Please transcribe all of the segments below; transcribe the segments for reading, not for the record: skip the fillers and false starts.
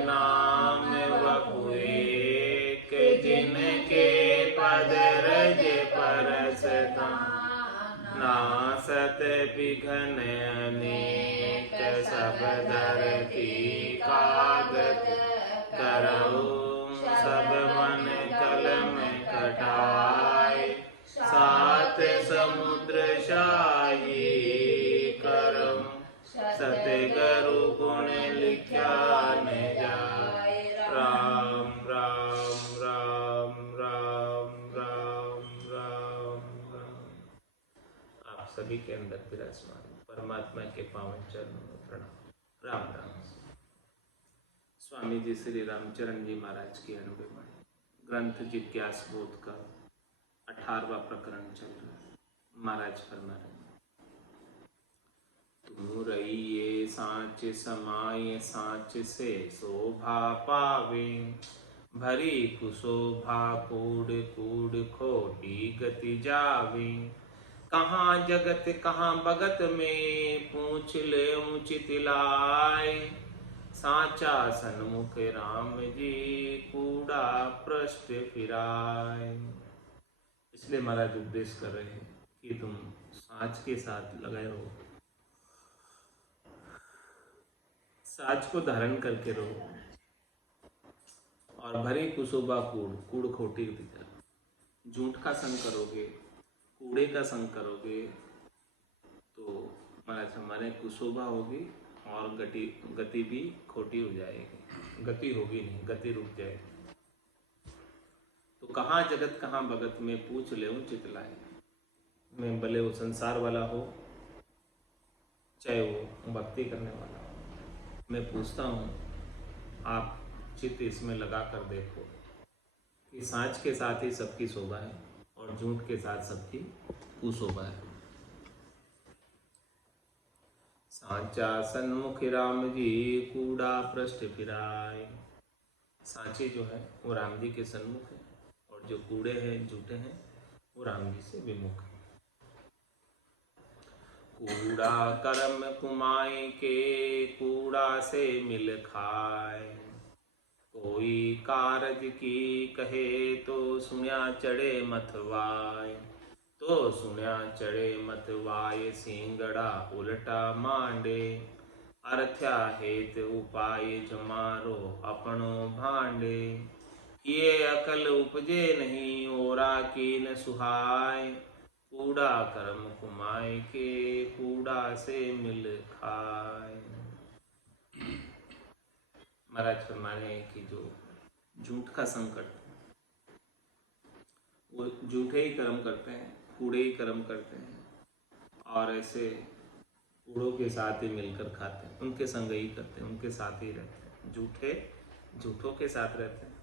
नाम वपु एक, जिनके पद रज परसता, नासत बिघन अनेक, सब धरती कागद करऊ, सब मन कलम कटाए, सात समुद्र शाही करम, सतगुरु गुण लिख्या न जाय। राम राम राम राम राम राम राम। आप सभी के अंदर विराजमान परमात्मा के पावन चरणों में प्रणाम। राम राम। स्वामी जी श्री रामचरण जी महाराज की अनुभव वाणी ग्रंथ जिज्ञास बोध का 18वां प्रकरण चल रहा है। महाराज फरमा रहे, तुम रहिए सांच समाये, सांच से शोभा पावे, भरी कुशोभा कूड़ कूड़ खोटी गति जावे, कहाँ जगत कहाँ भगत में, पूछ ले उचित लाए, सांचा सन्मुख राम जी, कूड़ा पृष्ठ फिराए। इसलिए महाराज उपदेश कर रहे हैं कि तुम साँच के साथ लगाए रहो, साँच को धारण करके रहो, और भरी कुशोभा कूड़ कूड़ खोटी दिखा, झूठ का संग करोगे, कूड़े का संग करोगे तो महाराज हमारे कुशोभा होगी और गति भी खोटी हो जाएगी, गति होगी नहीं, गति रुक जाएगी। तो कहाँ जगत कहाँ भगत में, पूछ ले चित लाए। मैं भले वो संसार वाला हो चाहे वो भक्ति करने वाला हो, मैं पूछता हूँ आप चित्त इसमें लगा कर देखो कि सांच के साथ ही सबकी शोभा है और झूठ के साथ सबकी कुशोभा है। सांचा सन्मुख राम जी, कूड़ा पृष्ठ फिराए। सांचे जो है वो राम जी के सन्मुख है और जो कूड़े हैं झूठे हैं वो राम जी से विमुख है। कूड़ा कर्म कुमाए के, कूड़ा से मिल खाए, कोई कारज की कहे तो सुन्या चढ़े मथवाए, तो सुन्या चढ़े मतवाय, सिंगड़ा उल्टा मांडे, अर्थ्या हेत उपाय जमारो अपनो भांडे, ये अकल उपजे नहीं ओरा कीन सुहाय, कूड़ा कर्म कुमाय के, कूड़ा से मिल खाए। महाराज फरमाने हैं कि जो झूठ का संकट, वो झूठे ही कर्म करते हैं, कूड़े ही कर्म करते हैं और ऐसे कूड़ों के साथ ही मिलकर खाते हैं, उनके संग ही करते हैं, उनके साथ ही रहते हैं, झूठे झूठों के साथ रहते हैं।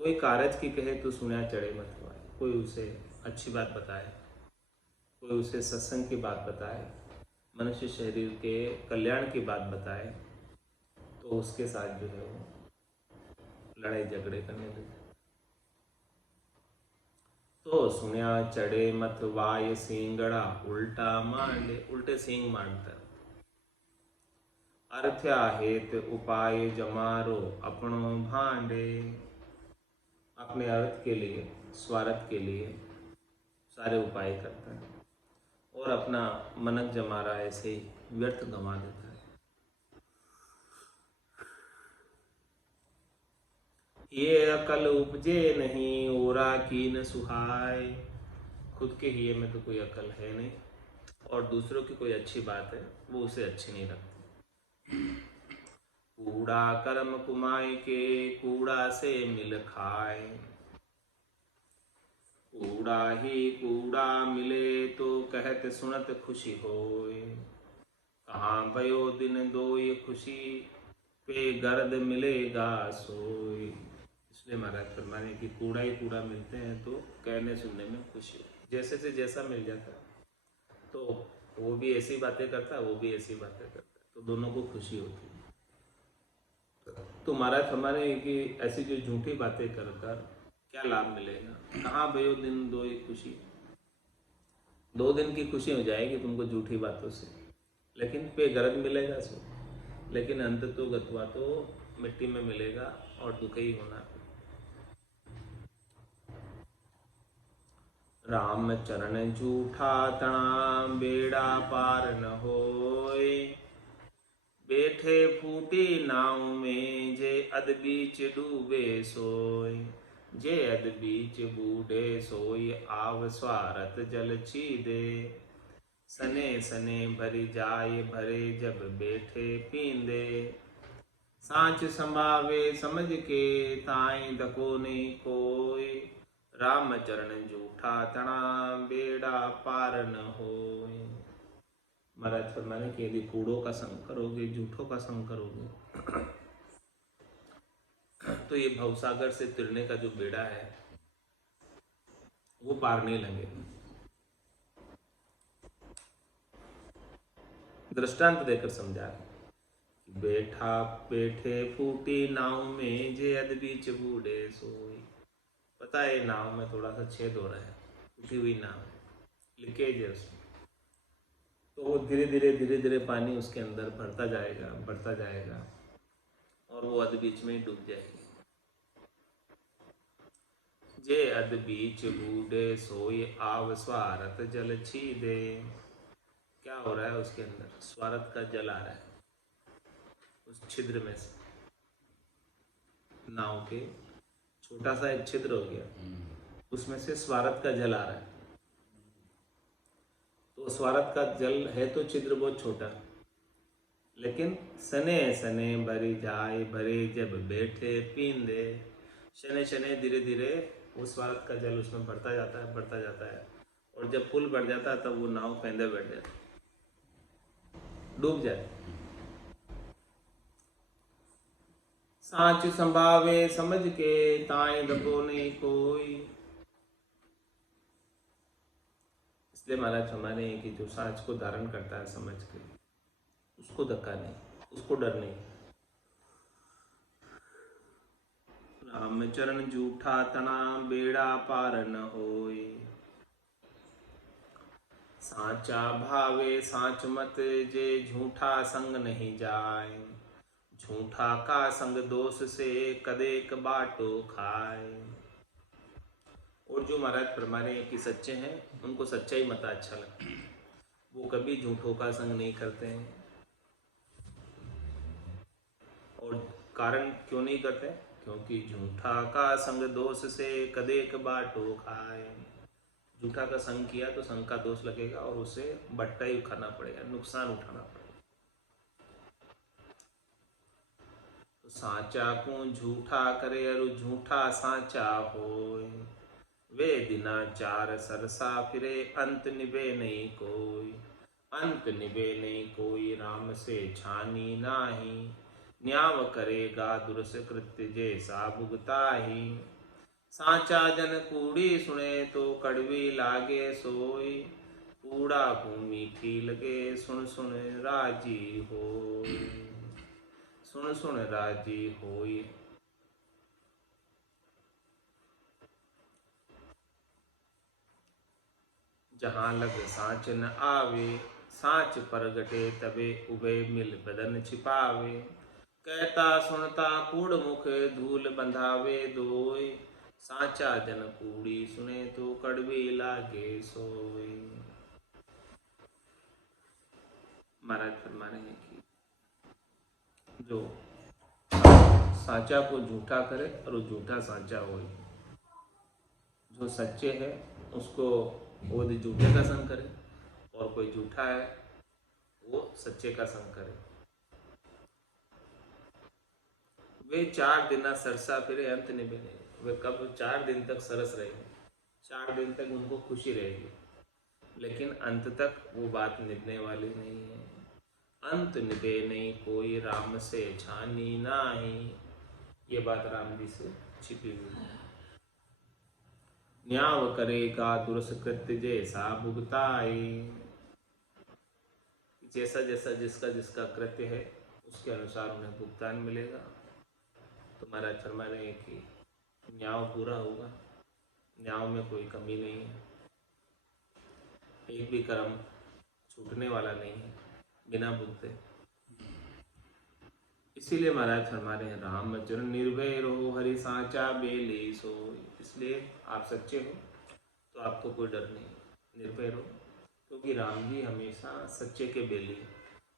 कोई कारज की कहे तो सुना चढ़े मत हुआ, कोई उसे अच्छी बात बताए, कोई उसे सत्संग की बात बताए, मनुष्य शरीर के कल्याण की बात बताए, तो उसके साथ जो है वो लड़ाई झगड़े करने लगे। तो सुन्या चढ़े मत वाय, सिंगड़ा उल्टा मांडे, उल्टे सींग मांडता, अर्थ्या हेत उपाय जमारो अपनो भांडे, अपने अर्थ के लिए स्वार्थ के लिए सारे उपाय करता है और अपना मनक जमा रहा ऐसे ही व्यर्थ गंवा देता है। ये अकल उपजे नहीं ओरा कीन सुहाय, खुद के हिये में तो कोई अकल है नहीं और दूसरों की कोई अच्छी बात है वो उसे अच्छी नहीं लगती। कूड़ा कर्म कुमाय के, कूड़ा से मिल खाए, कूड़ा ही कूड़ा मिले तो कहत सुनत खुशी होए, कहाँ भयो दिन दोय खुशी पे गर्द मिलेगा सोए। इसलिए महाराज फरमाने की कूड़ा ही कूड़ा मिलते हैं तो कहने सुनने में खुशी हो, जैसे से जैसा मिल जाता तो वो भी ऐसी बातें करता वो भी ऐसी बातें करता तो दोनों को खुशी होती। तो महाराज फरमाने की ऐसी जो झूठी बातें कर कर क्या लाभ मिलेगा, कहाँ भयो दिन दो एक खुशी, 2 दिन की खुशी हो जाएगी तुमको झूठी बातों से, लेकिन पे गरज मिलेगा सो लेकिन अंत तो गत्वा तो मिट्टी में मिलेगा और दुख ही होना। राम चरण जूठा तना बेड़ा पार न होय, बैठे फूटी नाव में जे अद बीच डूबे सोय, जे अद बीच बूढ़े सोय आव स्वारथ जल छीदे, सने सने भरी जाय भरे जब बैठे पींदे, सांच संभावे समझ के ताई दको नहीं कोय, राम चरण जूठा तना बेड़ा पार न होय। महाराज फरमाने कि यदि कूड़ों का संग करोगे, झूठों का संग करोगे, तो ये भवसागर से तिरने का जो बेड़ा है वो पार नहीं लगेगा। दृष्टांत देकर समझा, बैठा बैठे फूटी नाव में जे अद बीच बूढ़े सोई। पता है नाव में थोड़ा सा छेद हो रहा है, फूटी हुई नाव है, लीकेज है उसमें, तो वो धीरे धीरे पानी उसके अंदर बढ़ता जाएगा और वो अध बीच में ही डूब जाएगी। जे अध बीच बूढ़े सोई आव स्वारथ जल छीदे। क्या हो रहा है उसके अंदर? स्वारथ का जल आ रहा है उस छिद्र में से, नाव के छोटा सा एक छिद्र हो गया, उसमें से स्वारथ का जल आ रहा है। तो स्वारथ का जल है तो छिद्र बहुत छोटा, लेकिन सने सने भरी जाए भरे जब बैठे पींदे, शने शने धीरे धीरे वो स्वारथ का जल उसमें बढ़ता जाता है और जब पुल बढ़ जाता है तब वो नाव पैंदे बैठ जाती, डूब जाए। सांच संभावे समझ के ताई दबो नहीं कोई। इसलिए महाराज हमारे कि जो सांच को धारण करता है समझ के, उसको धक्का नहीं, उसको डर नहीं। राम चरण जूठा तना बेड़ा पार न होय, सांचा भावे सांच मत जे झूठा संग नहीं जाए, झूठा का संग दोष से कदेक बाटो खाए। और जो महाराज फरमाने कि सच्चे हैं उनको सच्चाई मत अच्छा लगता है, वो कभी झूठों का संग नहीं करते हैं। और कारण क्यों नहीं करते? क्योंकि झूठा का संग दोष से कदेक बाटो खाए। झूठा का संग किया तो संग का दोष लगेगा और उसे बट्टा ही खाना पड़ेगा, नुकसान उठाना पड़ेगा। तो सांचा को झूठा करे और झूठा सांचा होए, वे दिना चार सरसा फिरे अंत निभे नहीं कोई, अंत निभे नहीं कोई राम से छानी नाही, न्याव करेगा दुरस कृत्य जैसा भुगताही। सांचा जन कूड़ी सुने तो कड़वी लागे सोई, कूड़ा को मीठी लगे सुन सुन राजी होई, सुन सुन राजी होई। जहाँ लग सांच न आवे, सांच परगटे तबे उभे मिल बदन छिपावे, कहता सुनता कूड़ मुख धूल बंधावे दोय, सांचा जन कूड़ी सुने तो कड़वी लागे सोय। महाराज फरमा रहे हैं कि जो सांचा को झूठा करे और वो झूठा सांचा होए, जो सच्चे है उसको वो झूठे का संग करे और कोई झूठा है वो सच्चे का संग करे। वे 4 दिन सरसा फिरे अंत निभे नहीं। वे कब 4 दिन तक सरस रहेंगे, 4 दिन तक उनको खुशी रहेगी, लेकिन अंत तक वो बात निभने वाली नहीं है। अंत निभे नहीं कोई राम से छानी नाही, ये बात राम जी से छिपी हुई है। न्याव करेगा दुरस कृत्य जैसा भुगताई, जैसा जैसा जिसका जिसका कृत्य है उसके अनुसार उन्हें भुगतान मिलेगा। तो महाराज फरमा रहे हैं कि न्याव पूरा होगा, न्याव में कोई कमी नहीं है, एक भी कर्म छूटने वाला नहीं है बिना भुगते। इसीलिए महाराज फरमा रहे हैं राम वचन निर्भय रहो हरि सांचा बेले सो। इसलिए आप सच्चे हो तो आपको कोई डर नहीं, निर्भय रहो, क्योंकि राम जी हमेशा सच्चे के बेली,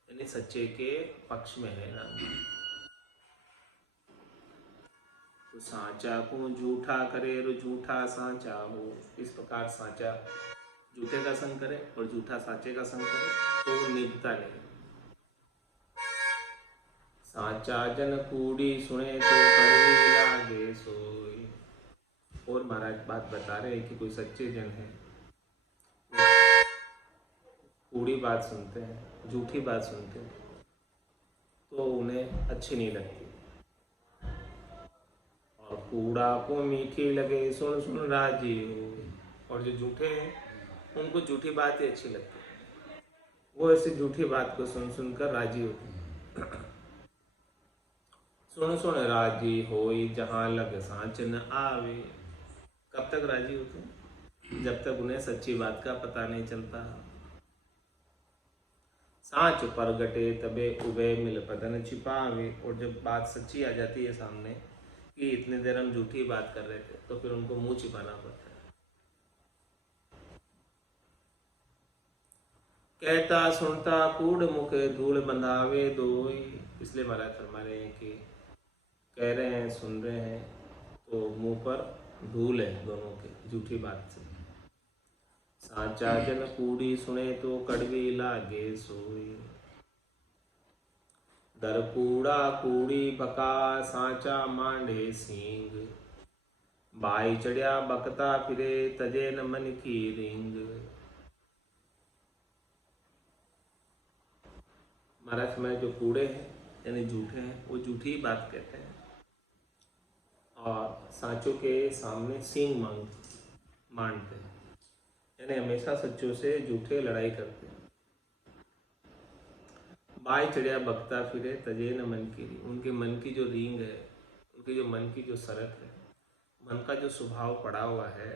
यानी सच्चे के पक्ष में है राम जी। तो सांचा को झूठा करे और झूठा सांचा हो, इस प्रकार सांचा झूठे का संग करे और झूठा सांचे का संग करे तो वो निभता नहीं। सांचा जन कूड़ी सुने तो कड़वी लागे सोई। और महाराज बात बता रहे हैं कि कोई सच्चे जन है, कूड़ी बात सुनते हैं, झूठी बात सुनते हैं तो उन्हें अच्छी नहीं लगती। और कूड़ा को मीठी लगे सुन सुन राजी हो। और जो झूठे हैं उनको झूठी बात ही अच्छी लगती है, वो ऐसी झूठी बात को सुन सुनकर राजी होते हैं। सुन सुन राजी होई जहाँ लग सांच न आवे। कब तक राजी होते हैं? जब तक उन्हें सच्ची बात का पता नहीं चलता। सांच परगटे तबे उबे मिल पदन छिपावे। और जब बात सच्ची आ जाती है सामने कि इतनी देर हम झूठी बात कर रहे थे, तो फिर उनको मुंह छिपाना पड़ता है। कहता सुनता कूड़ मुखे धूल बंधावे दोई। इसलिए महाराज फरमा रहे हैं कि कह रहे हैं, सुन रहे हैं तो मुंह पर धूल है दोनों के, झूठी बात से। सांचा जन कूड़ी सुने तो कड़वी लागे सोई। दर कूड़ा कूड़ी बका सांचा मांडे सींग। बाई चढ़िया बकता फिरे तजे न मन की रिंग। महाराज में जो कूड़े हैं यानी झूठे हैं, वो झूठी बात कहते हैं और सांचों के सामने सींग मांडते हैं, यानी हमेशा सच्चों से झूठे लड़ाई करते हैं। बाई चढ़िया बकता फिरे तजे न मन की रिंग। उनके मन की जो रींग है, उनके जो मन की जो सरक है, मन का जो स्वभाव पड़ा हुआ है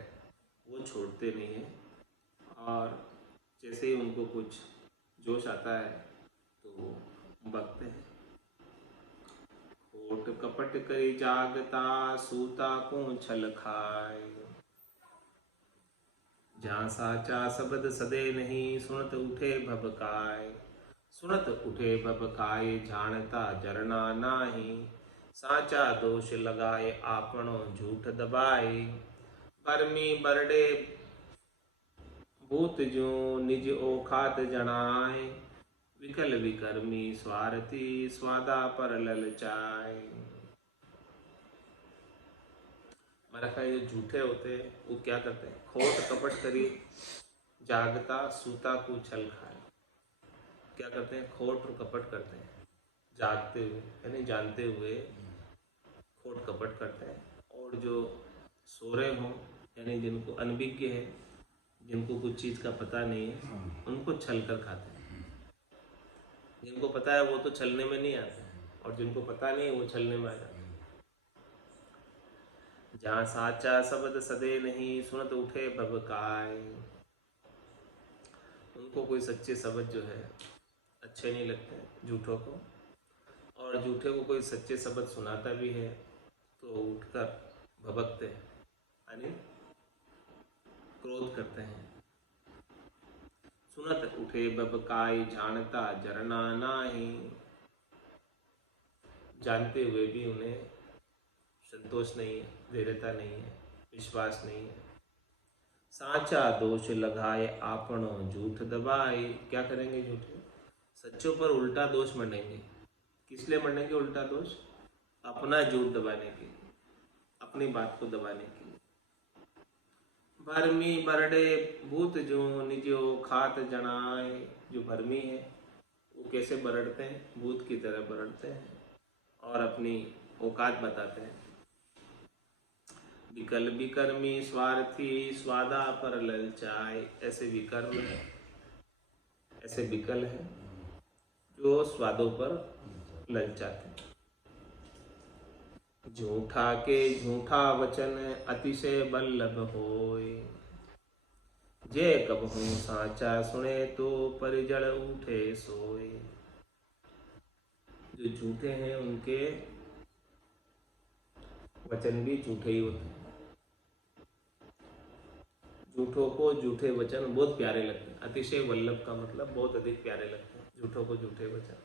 वो छोड़ते नहीं है। और जैसे ही उनको कुछ जोश आता है तो वो बकते हैं। खोट कपट करी जागता सूता को छल खाए। जहाँ साचा शब्द सदे नहीं सुनत उठे भबकाए। सुनत उठे भबकाए जानता जरना नाही। साचा दोष लगाए आपनो झूठ दबाए। कर्मी बरडे भूत जो निज ओखात जनाए। विकल विकर्मी स्वार्थी स्वादा पर ललचाए। महाराज ये झूठे होते हैं वो क्या करते हैं? खोट कपट करी जागता सूता को छल खाए। क्या करते हैं? खोट और कपट करते हैं, जागते हुए यानी जानते हुए खोट कपट करते हैं। और जो सो रहे हों यानी जिनको अनभिज्ञ है, जिनको कुछ चीज़ का पता नहीं है, उनको छल कर खाते हैं। जिनको पता है वो तो छलने में नहीं आते, और जिनको पता नहीं वो छलने में आ जाते। जहाँ साचा शब्द सदे नहीं सुनत उठे भबकाए। उनको कोई सच्चे शब्द जो है अच्छे नहीं लगते झूठों को, और झूठे को कोई सच्चे शब्द सुनाता भी है तो उठकर भबकते हैं यानी क्रोध करते हैं। सुनत उठे भबकाई जानता जरना नाही। जानते हुए भी उन्हें संतोष नहीं है, दृढ़ता नहीं है, विश्वास नहीं है। साचा दोष लगाए आपनो झूठ दबाए। क्या करेंगे झूठे? सच्चों पर उल्टा दोष मंडेंगे। किस लिए मंडेंगे उल्टा दोष? अपना झूठ दबाने के लिए, अपनी बात को दबाने के लिए। भरमी बरडे भूत जो निजो खात जनाए। जो भरमी है वो कैसे बरड़ते हैं? भूत की तरह बरड़ते हैं और अपनी औकात बताते हैं। विकल विकर्मी स्वार्थी स्वादा पर ललचाए। ऐसे विकर्म है, ऐसे विकल है जो स्वादों पर ललचाते हैं। झूठा के झूठा वचन अतिशय बल्लभ होय। जे कबहू साचा सुने तो परिजड़ उठे सोए। जो झूठे हैं उनके वचन भी झूठे ही होते हैं। झूठों को झूठे वचन बहुत प्यारे लगते हैं। अतिशय वल्लभ का मतलब बहुत अधिक प्यारे लगते हैं झूठों को झूठे वचन।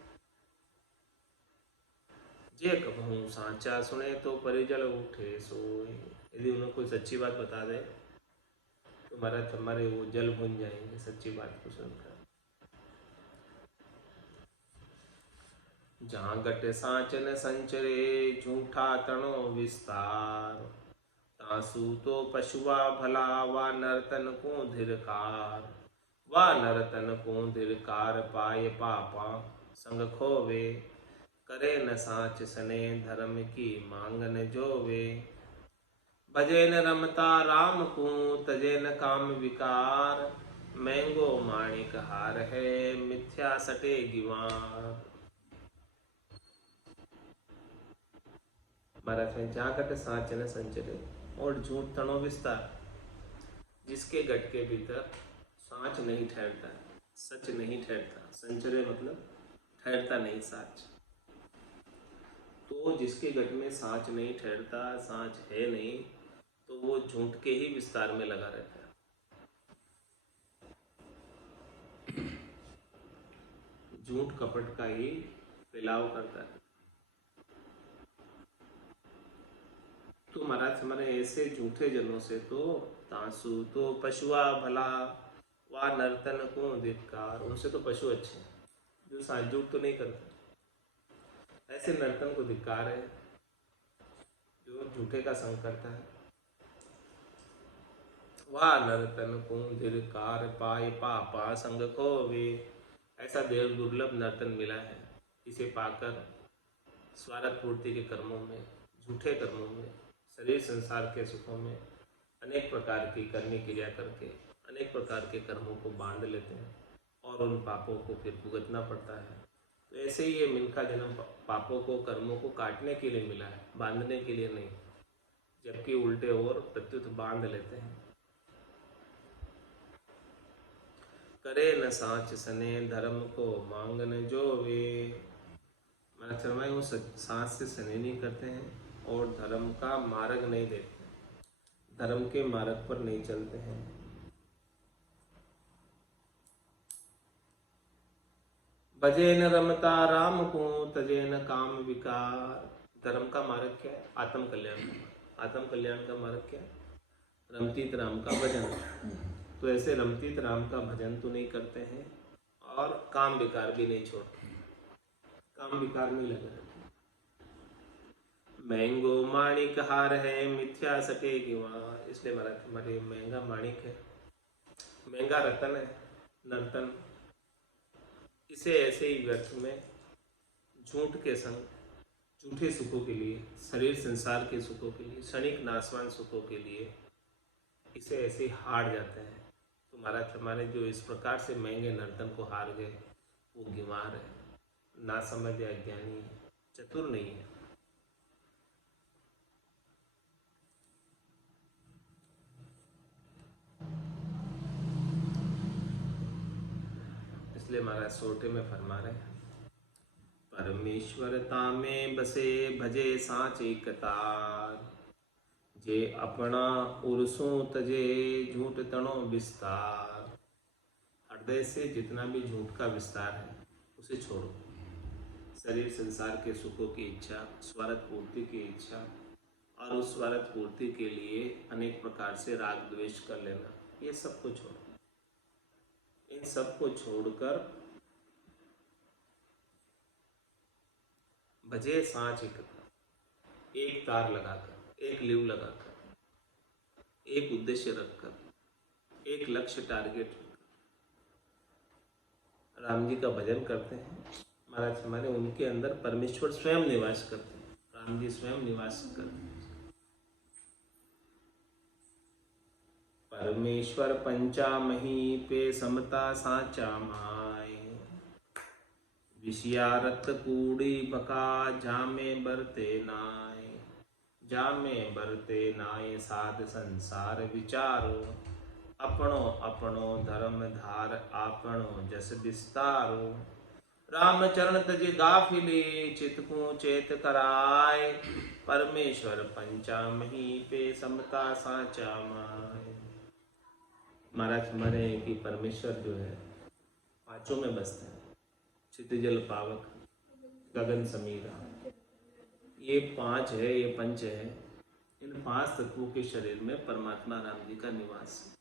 जे कहूँ सांचा सुने तो परिजल उठे सोए। यदि उन्हें कोई सच्ची बात बता दे तो हमारे वो जल भुन जाएंगे सच्ची बात को सुनकर। जहाँ गट सांचन संचरे झूठा तणो विस्तार। तासु तो पशुआ भला वा नर्तन को धिरकार। वा नर्तन को धिरकार पाए पापा संग खोवे। करे न साच सने धर्म की मांगन जोवे। भजे न रमता राम को तजे न काम विकार। मैंगो माणिक हार है मिथ्या सटे गिवार। महाराज में जहाँ गट सांच न संचरे और झूठ तणो विस्तार। जिसके गट के भीतर सांच नहीं ठहरता, सच नहीं ठहरता। संचरे मतलब ठहरता नहीं साच। तो जिसके गट में सांच नहीं ठहरता, सांच है नहीं, तो वो झूठ के ही विस्तार में लगा रहता है। झूठ कपट का ही फैलाव करता है। तो महाराज हमारे ऐसे झूठे जनों से तो तांसु तो पशुआ भला वा नर्तन को धिक्कार। उनसे तो पशु अच्छे हैं जो सांच झूठ तो नहीं करते। ऐसे नर्तन को धिक्कार है जो झूठे का संग करता है। वाह नर्तन को धिक्कार पाए पापा संग खोवे। ऐसा देव दुर्लभ नर्तन मिला है। इसे पाकर स्वार्थ पूर्ति के कर्मों में, झूठे कर्मों में, शरीर संसार के सुखों में अनेक प्रकार की करनी क्रिया करके अनेक प्रकार के कर्मों को बांध लेते हैं और उन पापों को फिर भुगतना पड़ता है। तो ऐसे ही ये मिनका जन्म पापों को, कर्मों को काटने के लिए मिला है, बांधने के लिए नहीं। जबकि उल्टे और प्रत्युत बांध लेते हैं। करे न साच सने धर्म को मांगन जोवे। मैंने फरमाया वो सांस से सने नहीं करते हैं और धर्म का मार्ग नहीं देते, धर्म के मार्ग पर नहीं चलते हैं। भजे न रमता राम को तजे न काम विकार। धर्म का मार्ग क्या है? आत्म कल्याण का। आत्म कल्याण का मार्ग क्या है? रमतीत राम का भजन। तो ऐसे रमतीत राम का भजन तो नहीं करते हैं और काम विकार भी नहीं छोड़ते, काम विकार नहीं लगे रहते। महंगो माणिक हार है मिथ्या सटेगी वहाँ। इसलिए हमारे महंगा माणिक है, महंगा रतन है नर्तन। इसे ऐसे ही व्यर्थ में झूठ के संग, झूठे सुखों के लिए, शरीर संसार के सुखों के लिए, क्षणिक नाशवान सुखों के लिए इसे ऐसे ही हार जाते हैं। तो महाराज हमारे जो इस प्रकार से महंगे नर्तन को हार गए वो गिवार है, ना समझ या ज्ञानी है, चतुर नहीं है। इसलिए महाराज सोटे में फरमा रहे हैं, परमेश्वरता में बसे भजे सांच एक तार। जे अपना उर्सों तजे झूठ तणो विस्तार। हृदय से जितना भी झूठ का विस्तार है उसे छोड़ो। शरीर संसार के सुखों की इच्छा, स्वार्थ पूर्ति की इच्छा और उस स्वार्थ पूर्ति के लिए अनेक प्रकार से राग द्वेष कर लेना, ये सब को छोड़ो। इन सब को छोड़कर भजे सांच एक तार लगाकर, एक लीव लगाकर, एक उद्देश्य रखकर, एक लक्ष्य टारगेट राम जी का भजन करते हैं। महाराज हमारे उनके अंदर परमेश्वर स्वयं निवास करते हैं, राम जी स्वयं निवास करते हैं। परमेश्वर पंचामही पे समता साचा माय। विषयारत कूड़ी बका जामे बरते नाय। जामे बरते नाय साध संसार विचारो। अपनो अपनो धर्म धार आपनो जस विस्तारो। राम चरण तज गाफिले चितकू चेत कराय, परमेश्वर पंचामही पे समता साचा माय। महाराज माने कि परमेश्वर जो है पांचों में बसते हैं, क्षितिजल पावक, गगन समीरा। ये पांच है, ये पंच है। इन पांच तत्वों के शरीर में परमात्मा राम जी का निवास है।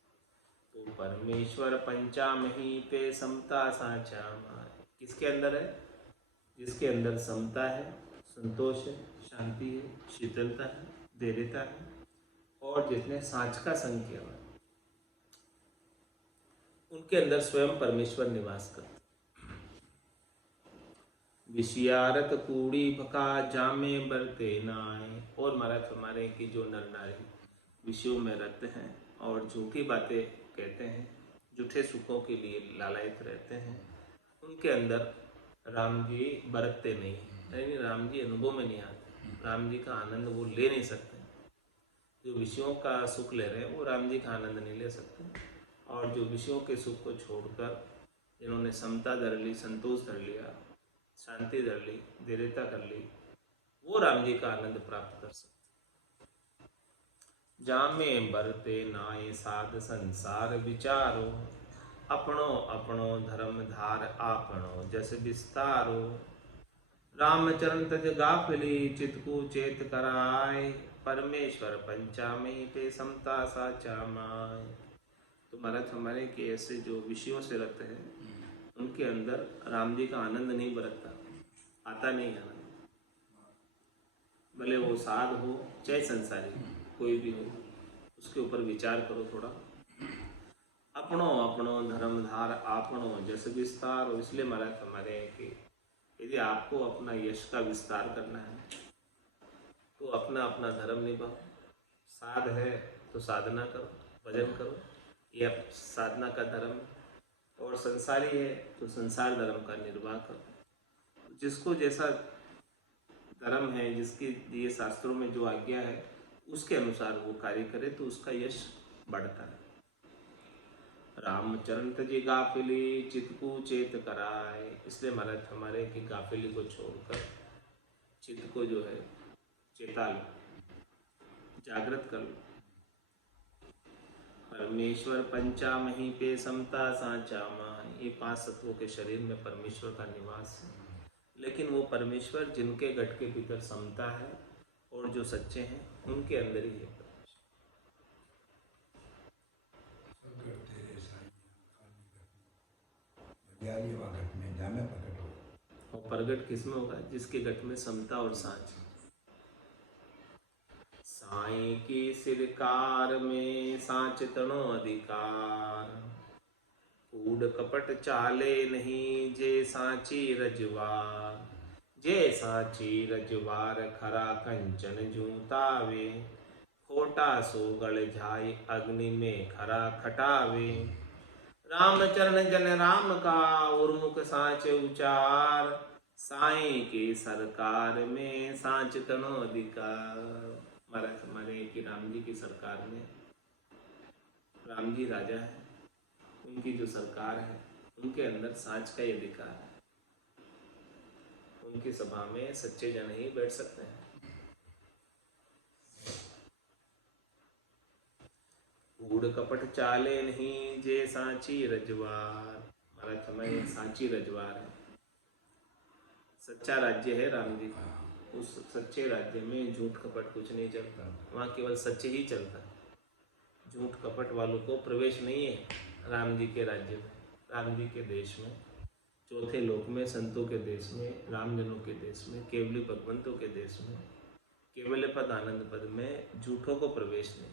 तो परमेश्वर पंचामही पे समता साचा माय। किसके अंदर है? जिसके अंदर समता है, संतोष है, शांति है, शीतलता है, धैर्यता है, और जिसने सांच का संग किया हुआ, उनके अंदर स्वयं परमेश्वर निवास करता। विषयारत कूड़ी भका जामे बरते नाय। और महाराज हमारे की जो नर नारी विषयों में रत हैं और झूठी बातें कहते हैं, झूठे सुखों के लिए लालायित रहते हैं, उनके अंदर राम जी बरतते नहीं, यानी राम जी अनुभव में नहीं आते, राम जी का आनंद वो ले नहीं सकते। जो विषयों का सुख ले रहे हैं वो राम जी का आनंद नहीं ले सकते। और जो विषयों के सुख को छोड़कर जिन्होंने समता धर ली, संतोष धर लिया, शांति धर ली, धैर्यता कर ली, वो राम जी का आनंद प्राप्त कर सकते। जामे बरते नाय साध संसार विचारो, अपनो अपनो धर्म धार आपनो जस विस्तारो। रामचरण तज गाफिली चितकू चेत कराय, परमेश्वर पंचामही पे समता साचा माय। तो महाराज हमारे के ऐसे जो विषयों से रत है, उनके अंदर राम जी का आनंद नहीं बरतता, आता नहीं आनंद। भले वो साध हो चाहे संसारी, कोई भी हो, उसके ऊपर विचार करो थोड़ा। अपनो अपनो धर्मधार आपनो जस विस्तार हो। इसलिए महाराज हमारे कि यदि आपको अपना यश का विस्तार करना है तो अपना अपना धर्म निभाओ। साध है तो साधना करो, भजन करो, यह साधना का धर्म। और संसारी है तो संसार धर्म का निर्वाह करो। जिसको जैसा धर्म है, जिसकी ये शास्त्रों में जो आज्ञा है, उसके अनुसार वो कार्य करे तो उसका यश बढ़ता है। रामचरण तजी गाफिली चितकू चेत कराए। इसलिए महाराज हमारे की गाफिली को छोड़कर चित्त को जो है चेता लो, जागृत कर लो। परमेश्वर पंचामही पे समता साचा मान। ये पांच तत्वों के शरीर में परमेश्वर का निवास है। लेकिन वो परमेश्वर जिनके घट के भीतर समता है और जो सच्चे हैं उनके अंदर ही है। और प्रगट किसमें होगा? जिसके घट में समता और सांच। साई की सिरकार में सांच तनो अधिकार, कूड़ कपट चाले नहीं जे सांची रजवार। जे सांची रजवार खरा कंचन जूतावे, खोटा सो गल जाय अग्नि में खरा खटावे। रामचरण जन राम का उर्मुख सांच उचार, साई के सरकार में सांच तनो अधिकार। महाराज हमारे कि राम जी की सरकार में, राम जी राजा है, उनकी जो सरकार है उनके अंदर सांच का ही अधिकार है। उनकी सभा में सच्चे जन ही बैठ सकते हैं। कूड़ कपट चाले नहीं जे सांची रजवार। महाराज हमारे सांची रजवार है, सच्चा राज्य है राम जी का। उस सच्चे राज्य में झूठ कपट कुछ नहीं चलता, वहाँ केवल सच्चे ही चलता है। झूठ कपट वालों को प्रवेश नहीं है राम जी के राज्य में, राम जी के देश में, चौथे लोक में, संतों के देश में, रामजनों के देश में, केवली भगवंतों के देश में, केवल पद आनंद पद में झूठों को प्रवेश नहीं।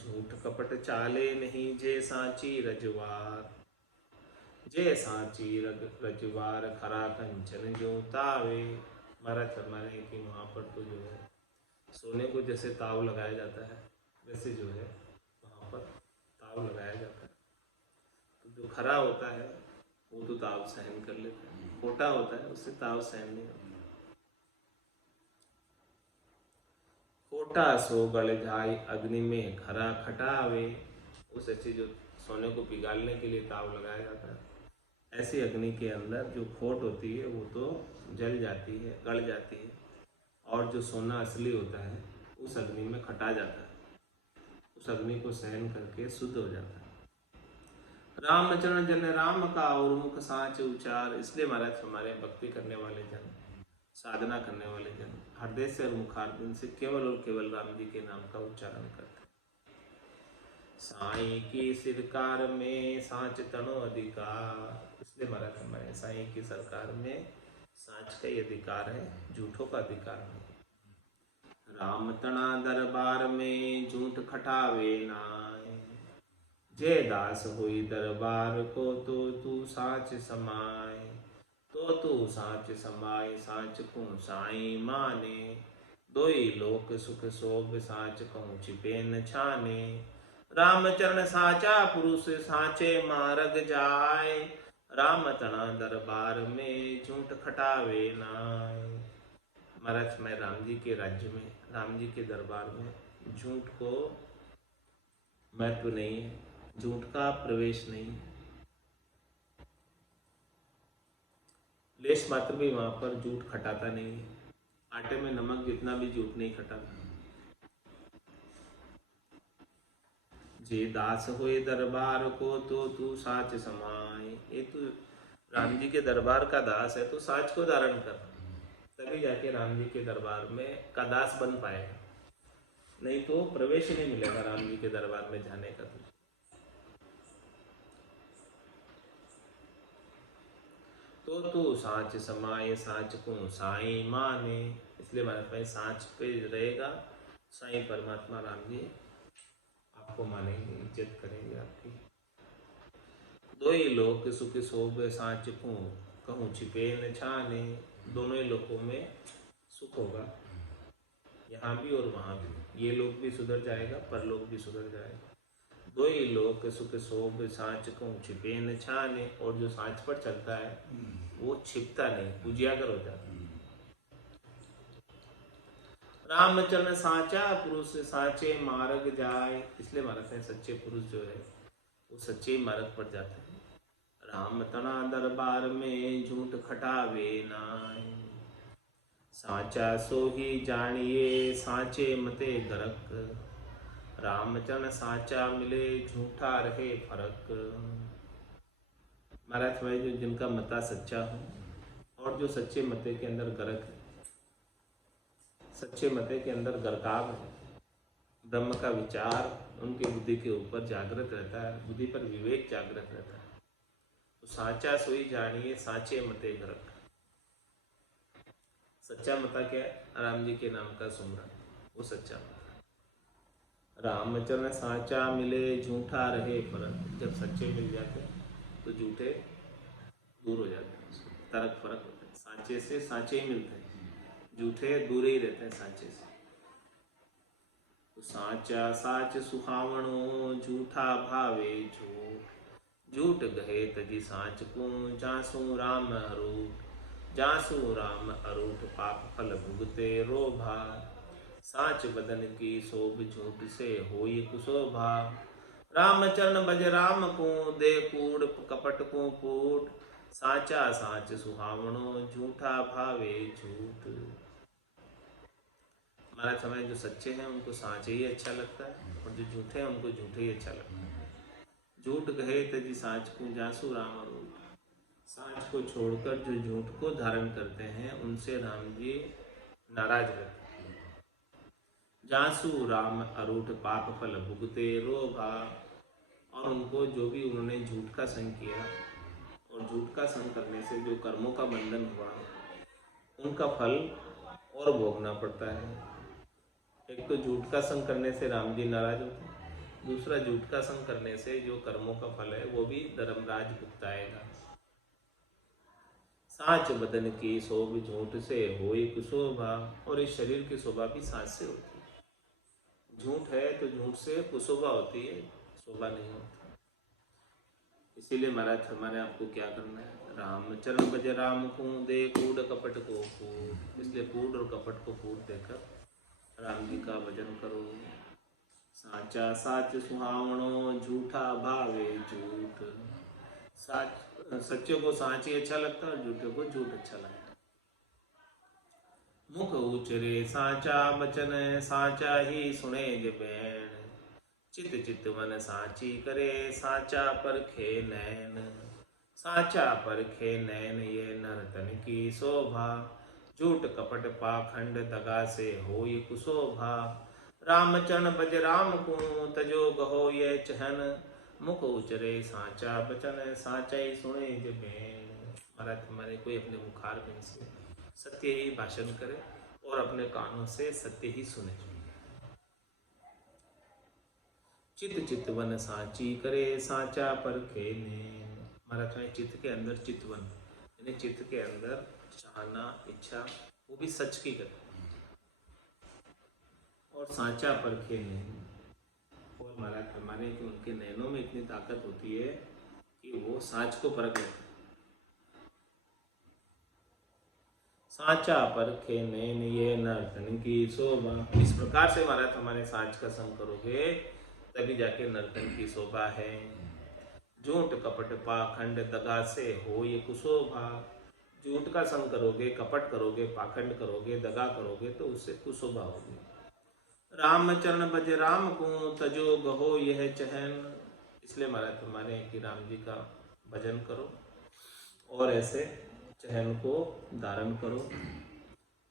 झूठ कपट चाले नहीं जे सांची रजवार, जे सांची रजवार खरा कंचन जोतावे। महाराज हमारे कि वहाँ पर तो जो है सोने को जैसे ताव लगाया जाता है, वैसे जो है वहाँ पर ताव लगाया जाता है। तो जो खरा होता है वो तो ताव सहन कर लेता है, खोटा होता है उससे ताव सहन नहीं होता। खोटा सो गल जाय अग्नि में खरा खटावे। वो सच्ची जो सोने को पिघालने के लिए ताव लगाया जाता है, ऐसी अग्नि के अंदर जो खोट होती है वो तो जल जाती है, गल जाती है, और जो सोना असली होता है उस अग्नि में खटा जाता है, उस अग्नि को सहन करके शुद्ध हो जाता है। रामचरण जन राम का और मुख साच उचार। इसलिए महाराज हमारे भक्ति करने वाले जन, साधना करने वाले जन हृदय से और मुखारबिंद से केवल और केवल राम जी के नाम का उच्चारण करते। साईं की सरकार में साच तनो अधिकार। इसलिए महाराज हमारे साईं की सरकार में साच का ही अधिकार है, झूठों का अधिकार नहीं। राम तना दरबार में झूठ खटावे नाय। जय दास हुई दरबार को तो तू साच समाय। तो तू साच समाय साच को साई माने। दोई लोक सुख शोभ साच कहूँ छिपे न छाने। रामचरण साचा पुरुष साचे मार्ग जाय। राम तना दरबार में झूठ खटावे नाय। महाराज मैं राम जी के राज्य में, राम जी के दरबार में झूठ को महत्व नहीं है, झूठ का प्रवेश नहीं है। लेश मात्र भी वहां पर झूठ खटाता नहीं है। आटे में नमक जितना भी झूठ नहीं खटाता। जे दास हुए दरबार को तो तू साच समाय। ये तू राम जी के दरबार का दास है, तो साच को धारण कर, तभी जाके राम जी के दरबार में का दास बन पाएगा, नहीं तो प्रवेश ही नहीं मिलेगा राम जी के दरबार में जाने का। तो तू साच समाये साच को साई माने। इसलिए हमारे पास साच पे रहेगा, साई परमात्मा राम जी आपको मानेंगे, इज्जत करेंगे आपकी। दो ही लोक सुख शोभ साच को कहूँ छिपे न छाने। दोनों ही लोकों में सुख होगा, यहाँ भी और वहाँ भी। ये लोग भी सुधर जाएगा, परलोक भी सुधर जाएगा। दो ही लोक सुख शोभ साच को छिपे न छाने। और जो साच पर चलता है वो छिपता नहीं, उजियागर हो जाता है। रामचरण साचा पुरुष साचे मार्ग जाए। इसलिए मानते हैं सच्चे पुरुष जो है वो सच्चे मार्ग पर जाते हैं। राम तना दरबार में झूठ खटावे नाय। साचा सो ही जानिए साचे मते गरक। रामचरण साचा मिले झूठा रहे फरक। महाराज भाई जो जिनका मता सच्चा हो और जो सच्चे मते के अंदर गरक है, सच्चे मते के अंदर गरकाव है, ब्रह्म का विचार उनकी बुद्धि के ऊपर जागृत रहता है, बुद्धि पर विवेक जागृत रहता है, तो साचा सोई जानिए साचे मते गरक। सच्चा मता क्या है? राम जी के नाम का सुमरन, वो सच्चा मता। रामचरण साचा मिले झूठा रहे फरक। जब सच्चे मिल जाते तो झूठे दूर हो जाते हैं, तरक फरक होता है। साचे से साचे ही मिलते हैं, झूठे दूर ही रहते हैं साचे से। तो साचा साच सुहावणो झूठा भावे झूठ। झूठ गहे तजी साच को जासू राम अरूठ। जासू राम अरूठ पाप फल भुगते रोभा। साच बदन की शोभ झूठ से होई कुशोभा। रामचरण भज राम को दे कूड़ कपट को कूट। साचा साच सुहावणो झूठा भावे झूठ। हमारा समय जो सच्चे हैं उनको साचे ही अच्छा लगता है, और जो झूठे हैं उनको झूठे ही अच्छा लगता है। झूठ गहे तजी साच को जासू राम अरूठ। साच को छोड़कर जो झूठ को धारण करते हैं उनसे राम जी नाराज रहते हैं। जासू राम अरूठ पाप फल भुगते रोभा। और उनको जो भी उन्होंने झूठ का संग किया और झूठ का संग करने से जो कर्मों का बंधन हुआ उनका फल और भोगना पड़ता है। एक तो झूठ का संग करने से राम जी नाराज होते हैं, दूसरा झूठ का संग करने से जो कर्मों का फल है वो भी धर्मराज भुगताएगा। साच बदन की शोभ झूठ से होई कुशोभा। और इस शरीर की शोभा भी साच से होती है। झूठ है तो झूठ से कुशोभा होती है, शोभा नहीं होती। इसीलिए महाराज हमारे आपको क्या करना है? रामचरण भज राम को दे कूड़ कपट को कूट। इसलिए कूड़ और कपट को कूट देकर राम जी का भजन करो। साचा साच सुहावणो, झूठा भावे झूठ। साच सच्चे को साच ही अच्छा लगता है और झूठे को झूठ अच्छा लगता है। मुख उचरे साचा बचन, साचा ही सुने जबैन। चित चितवन साची करे, साचा परखे नैन। साचा परखे नैन ये नर्तन की शोभा। झूठ कपट पाखंड दगा से होय कुशोभा। रामचरण भज राम को, तजो गहो ये चहन। मुख उचरे साचा बचन, साचा ही सुने जबैन। महाराज हमारे कोई अपने मुखार से सत्य ही भाषण करे और अपने कानों से सत्य ही सुने। चित चितवन साची करे, साचा परखे नैन। महाराज में चित्त के अंदर चितवन यानी चित्त के अंदर चाहना इच्छा वो भी सच की करे और साचा परखे नैन। और महाराज फरमाने कि उनके नैनों में इतनी ताकत होती है कि वो साच को परख लेते। साचा परखे नैन ये नर्तन की शोभा। इस प्रकार से महाराज हमारे साच का संग करोगे तभी जाके नर्तन की शोभा है। झूठ कपट पाखंड दगा से हो ये कुशोभा। झूठ का संग करोगे, कपट करोगे, पाखंड करोगे, दगा करोगे तो उससे कुशोभा होगी। रामचरण भज राम को, तजो गहो यह चहन। इसलिए महाराज फरमाने हैं कि राम जी का भजन करो और ऐसे चहन को धारण करो,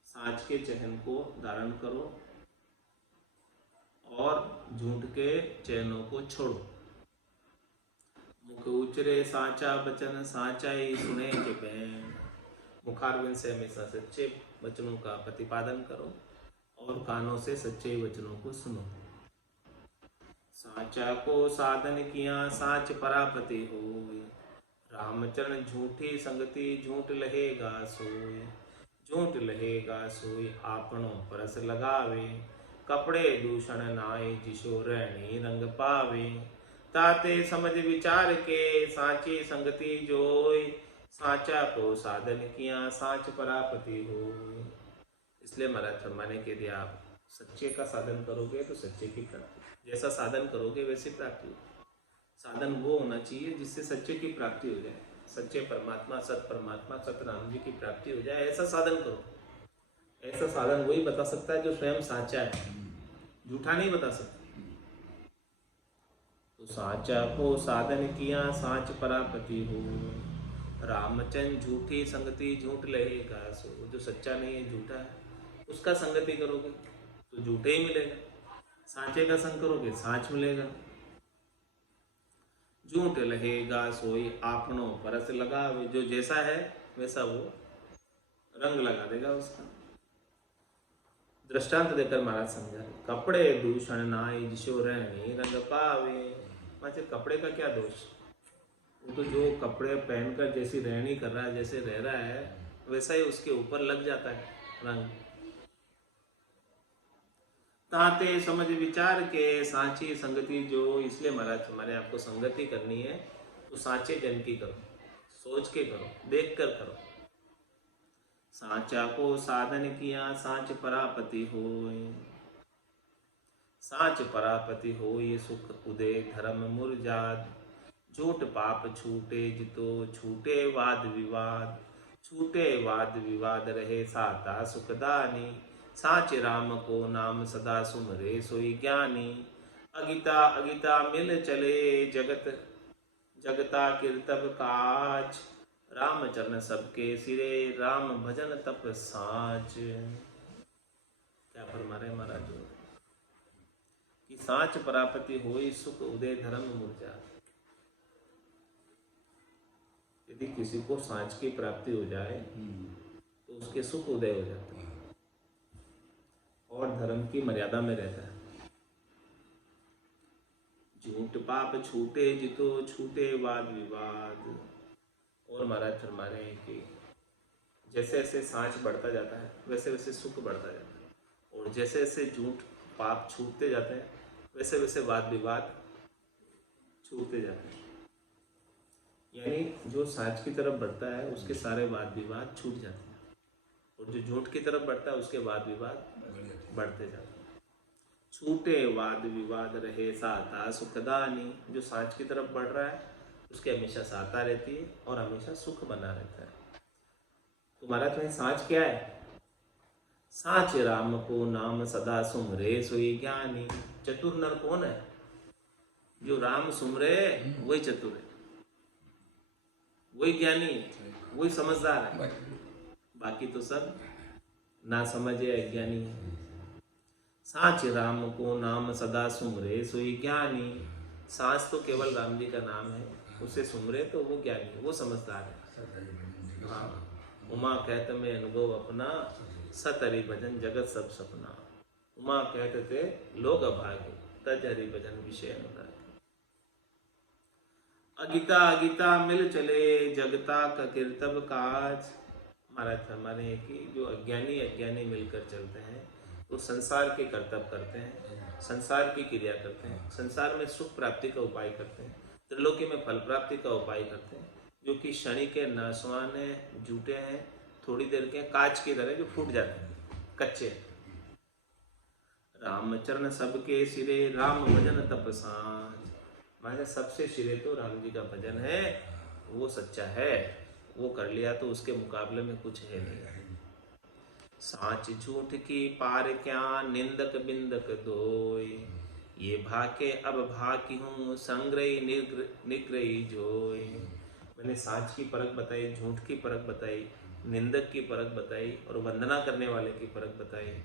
साँच के चहन को धारण करो और झूठ के चैनों को छोड़ो। मुख उचरे साचा बचन, साचा ही सुने के बैन। मुखारविंद से हमेशा सच्चे वचनों का प्रतिपादन करो और कानों से सच्चे वचनों को सुनो। साचा को साधन किया, साच परापति होय। रामचरण झूठी संगति, झूठ लहेगा सोय। झूठ लहेगा सोय, आपनों परस लगावे। कपड़े दूषण नाय, जिसो रहनी रंग पावे। ताते समझ विचार के, साची संगति जोय। साचा को साधन किया, साच परापति होय। इसलिए महाराज फरमाने के लिए आप सच्चे का साधन करोगे तो सच्चे की प्राप्ति, जैसा साधन करोगे वैसी प्राप्ति होगी। साधन वो होना चाहिए जिससे सच्चे की प्राप्ति हो जाए, सच्चे परमात्मा सत राम जी की प्राप्ति हो जाए, ऐसा साधन करो। ऐसा साधन वही बता सकता है जो स्वयं साचा है, झूठा नहीं बता सकता। तो साचा को साधन किया, साच परापति हो। रामचंद्र झूठी संगति, झूठ लहेगा सो। जो सच्चा नहीं है, झूठा है, उसका संगति करोगे तो झूठे ही मिलेगा। साचे का संग करोगे साच मिलेगा। झूठ लहेगा सोई, आपनों परस लगावे। जो जैसा है वैसा वो रंग लगा देगा उसका। दृष्टांत देकर महाराज समझा, कपड़े दूषण नाई, जिसो रहनी रंग पावे। मतलब कपड़े का क्या दोष, वो तो जो कपड़े पहनकर जैसी रहनी कर रहा है, जैसे रह रहा है वैसा ही उसके ऊपर लग जाता है रंग। ताते समझ विचार के, साची संगति जो। इसलिए महाराज हमारे आपको संगति करनी है तो साचे जन की करो, सोच के करो, देख कर करो। साचा को साधन किया, साच परापति होय। साच परापति होय, सुख उदय धर्म मुरजाद। झूठ पाप छूटे, जितो छूटे वाद विवाद। छूटे वाद विवाद, रहे साता सुखदानी। साच राम को नाम, सदा सुमरे सोई ज्ञानी। अगिता अगिता मिल चले, जगत जगता कीर्तव काज। राम चरण सबके सिरे, राम भजन तप साच। क्या फरमा रहे महाराज कि साच परापति होई, सुख उदय धर्म मुरझा। यदि किसी को साँच की प्राप्ति हो जाए तो उसके सुख उदय हो जाते हैं और धर्म की मर्यादा में रहता है। झूठ पाप छूटे, जितो छूटे वाद विवाद। और महाराज फरमा रहे हैं कि जैसे जैसे साँच बढ़ता जाता है वैसे वैसे सुख बढ़ता जाता है, और जैसे जैसे झूठ पाप छूटते जाते हैं वैसे वैसे वाद विवाद छूटते जाते हैं। यानी जो साँच की तरफ बढ़ता है उसके सारे वाद विवाद छूट जाते हैं, और जो झूठ की तरफ बढ़ता है उसके वाद विवाद बढ़ते जाते हैं। छूटे वाद विवाद रहे साता सुखदानी। जो सांच की तरफ बढ़ रहा है उसके हमेशा साता रहती है और हमेशा सुख बना रहता है। तो महाराज में सांच क्या है? सांच राम को नाम सदा सुमरे सोई ज्ञानी। चतुर नर कौन है? जो राम सुमरे वही चतुर है, वही ज्ञानी है, वही समझदार है। बाकी तो सब ना समझे अज्ञानी है। सांच राम को नाम सदा सुमरे सोई ज्ञानी। सांच तो केवल राम जी का नाम है, उसे सुमरे तो वो ज्ञानी है, वो समझदार है। हाँ, उमा कहत में अनुभव अपना, सत हरि भजन जगत सब सपना। उमा कहते थे लोग अभागे, तज हरि भजन विषय अनुराग। अगिता अगिता मिल चले जगता का कीर्तब काज। महाराज फरमा रहे हैं कि जो अज्ञानी अज्ञानी मिलकर चलते हैं वो संसार के कर्तव्य करते हैं, संसार की क्रिया करते हैं, संसार में सुख प्राप्ति का उपाय करते हैं, त्रिलोकी में फल प्राप्ति का उपाय करते हैं, जो कि क्षणिक के नासवान है, झूठे हैं, थोड़ी देर के कांच की तरह जो फूट जाते हैं, कच्चे। रामचरण सबके सिरे राम भजन तपसान। माने सबसे सिरे तो राम जी का भजन है, वो सच्चा है, वो कर लिया तो उसके मुकाबले में कुछ है नहीं। सांच झूठ की पार क्या निंदक बिंदक दोय। ये भाके अब भाकी हूँ संग्रही निग्रही जोय। मैंने सांच की परख बताई, झूठ की परख बताई, निंदक की परख बताई और वंदना करने वाले की परख बताई।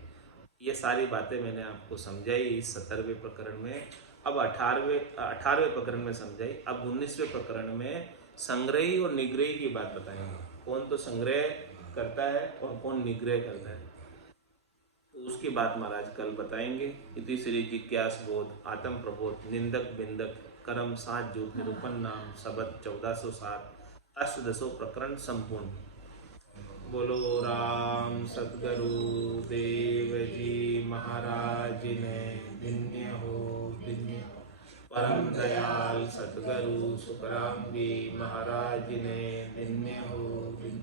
ये सारी बातें मैंने आपको समझाई इस 17वें प्रकरण में। अब 18वें प्रकरण में समझाई। अब 19वें प्रकरण में संग्रही और निग्रही की बात बताएंगे। कौन तो संग्रह करता है और कौन निग्रह करता है, तो उसकी बात महाराज कल बताएंगे। इति श्री जिज्ञास बोध आत्म प्रबोध निंदक बिंदक कर्म सात झूठ निरूपण नाम शब्द 1407 अष्टदशो प्रकरण संपूर्ण। बोलो राम सतगुरु देव जी महाराज ने धन्य हो धन्य। परम दयाल सतगुरु सुखराम जी महाराज ने धन्य हो धन्य।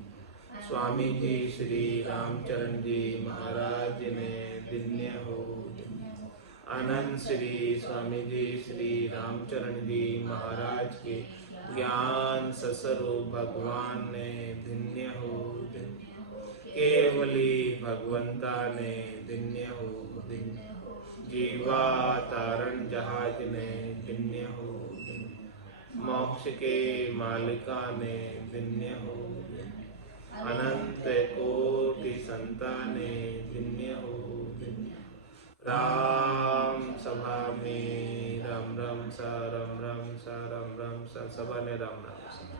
स्वामी जी श्री रामचरण जी महाराज ने धन्य हो धन्य। आनंद श्री स्वामी जी श्री रामचरण जी महाराज के ज्ञान ससरो भगवान ने धन्य हो धन्य। केवली भगवंता ने धन्य हो धन्य। जीवा तारण जहाज ने धन्य हो धन्य। मोक्ष के मालिका ने धन्य हो धन्य। अनंत कोटि संताने धन्य हो धन्य। राम सभा में राम राम सा राम राम सा राम राम सा। सभा ने राम राम सा।